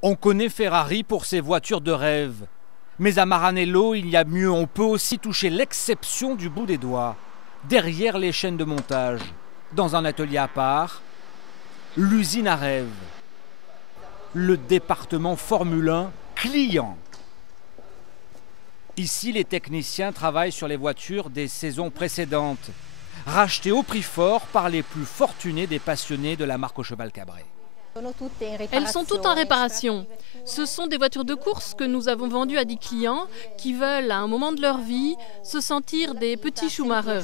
On connaît Ferrari pour ses voitures de rêve. Mais à Maranello, il y a mieux. On peut aussi toucher l'exception du bout des doigts. Derrière les chaînes de montage, dans un atelier à part, l'usine à rêve. Le département Formule 1 client. Ici, les techniciens travaillent sur les voitures des saisons précédentes, rachetées au prix fort par les plus fortunés des passionnés de la marque au cheval cabré. Elles sont toutes en réparation. Ce sont des voitures de course que nous avons vendues à des clients qui veulent, à un moment de leur vie, se sentir des petits Schumacher.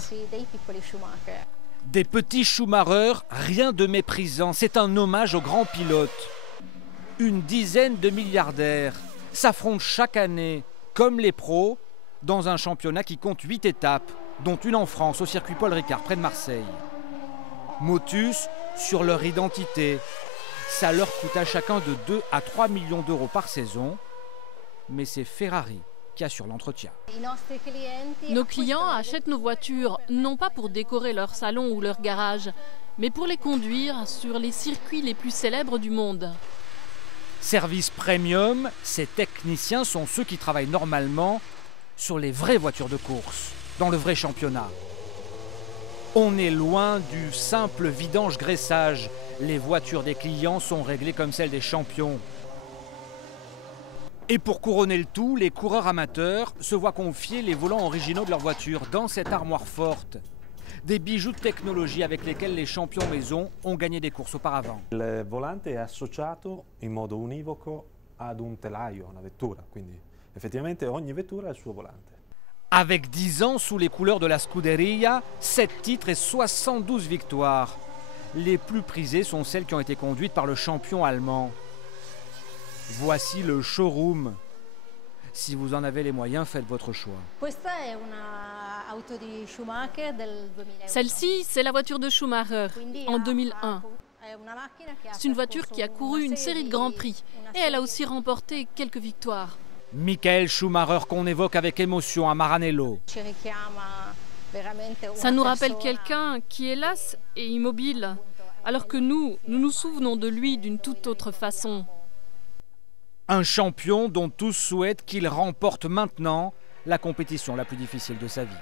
Des petits Schumacher, rien de méprisant. C'est un hommage aux grands pilotes. Une dizaine de milliardaires s'affrontent chaque année, comme les pros, dans un championnat qui compte 8 étapes, dont une en France, au circuit Paul Ricard, près de Marseille. Motus sur leur identité. Ça leur coûte à chacun de 2 à 3 millions d'euros par saison, mais c'est Ferrari qui assure l'entretien. Nos clients achètent nos voitures non pas pour décorer leur salon ou leur garage, mais pour les conduire sur les circuits les plus célèbres du monde. Service premium, ces techniciens sont ceux qui travaillent normalement sur les vraies voitures de course, dans le vrai championnat. On est loin du simple vidange-graissage. Les voitures des clients sont réglées comme celles des champions. Et pour couronner le tout, les coureurs amateurs se voient confier les volants originaux de leur voiture dans cette armoire forte. Des bijoux de technologie avec lesquels les champions maison ont gagné des courses auparavant. Il volante è associato in modo univoco ad un telaio, una vettura, quindi effettivamente ogni vettura ha il suo volante. Avec 10 ans sous les couleurs de la Scuderia, 7 titres et 72 victoires. Les plus prisées sont celles qui ont été conduites par le champion allemand. Voici le showroom. Si vous en avez les moyens, faites votre choix. Celle-ci, c'est la voiture de Schumacher, en 2001. C'est une voiture qui a couru une série de grands prix et elle a aussi remporté quelques victoires. Michael Schumacher qu'on évoque avec émotion à Maranello. Ça nous rappelle quelqu'un qui, hélas, est immobile, alors que nous nous souvenons de lui d'une toute autre façon. Un champion dont tous souhaitent qu'il remporte maintenant la compétition la plus difficile de sa vie.